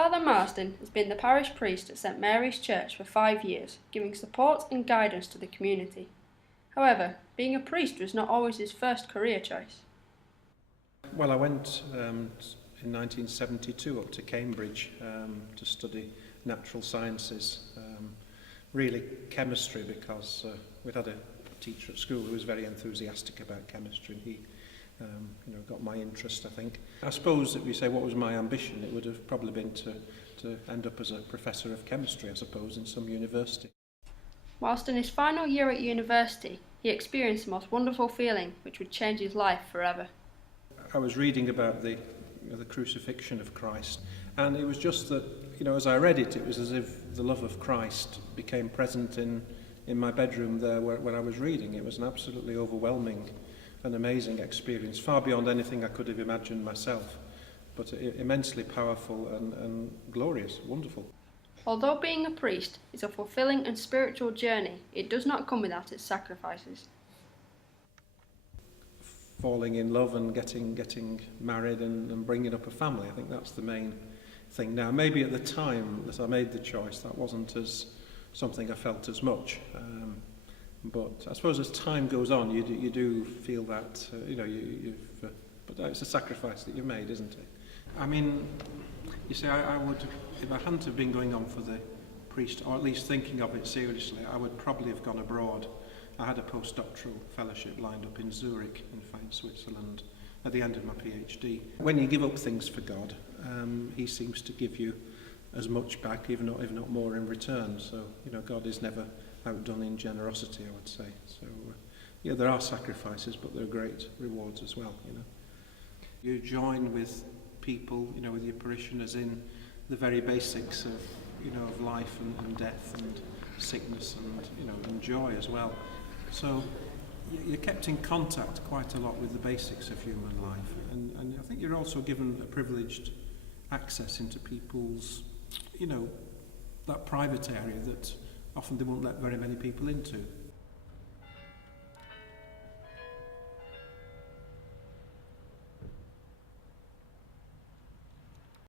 Father Marsden has been the parish priest at St Mary's Church for 5 years, giving support and guidance to the community. However, being a priest was not always his first career choice. Well, I went in 1972 up to Cambridge to study natural sciences, really chemistry, because we'd had a teacher at school who was very enthusiastic about chemistry, and he got my interest, I think. I suppose if you say what was my ambition, it would have probably been to end up as a professor of chemistry, I suppose, in some university. Whilst in his final year at university, he experienced the most wonderful feeling which would change his life forever. I was reading about the crucifixion of Christ, and it was just that, as I read it, it was as if the love of Christ became present in my bedroom there where I was reading. It was an absolutely overwhelming and amazing experience, far beyond anything I could have imagined myself, but immensely powerful and glorious, wonderful. Although being a priest is a fulfilling and spiritual journey, it does not come without its sacrifices. Falling in love and getting married and bringing up a family, I think that's the main thing. Now, maybe at the time that I made the choice, that wasn't as something I felt as much. But I suppose as time goes on, you do feel that, but it's a sacrifice that you've made, isn't it? I mean, you see, I would, if I hadn't have been going on for the priest, or at least thinking of it seriously, I would probably have gone abroad. I had a postdoctoral fellowship lined up in Zurich, in Switzerland, at the end of my PhD. When you give up things for God, he seems to give you as much back, if not more, in return. So, God is never outdone in generosity, I would say. So, there are sacrifices, but there are great rewards as well, You join with people, with your parishioners in the very basics of life and death and sickness and joy as well. So you're kept in contact quite a lot with the basics of human life, and I think you're also given a privileged access into people's, that private area that often they won't let very many people into.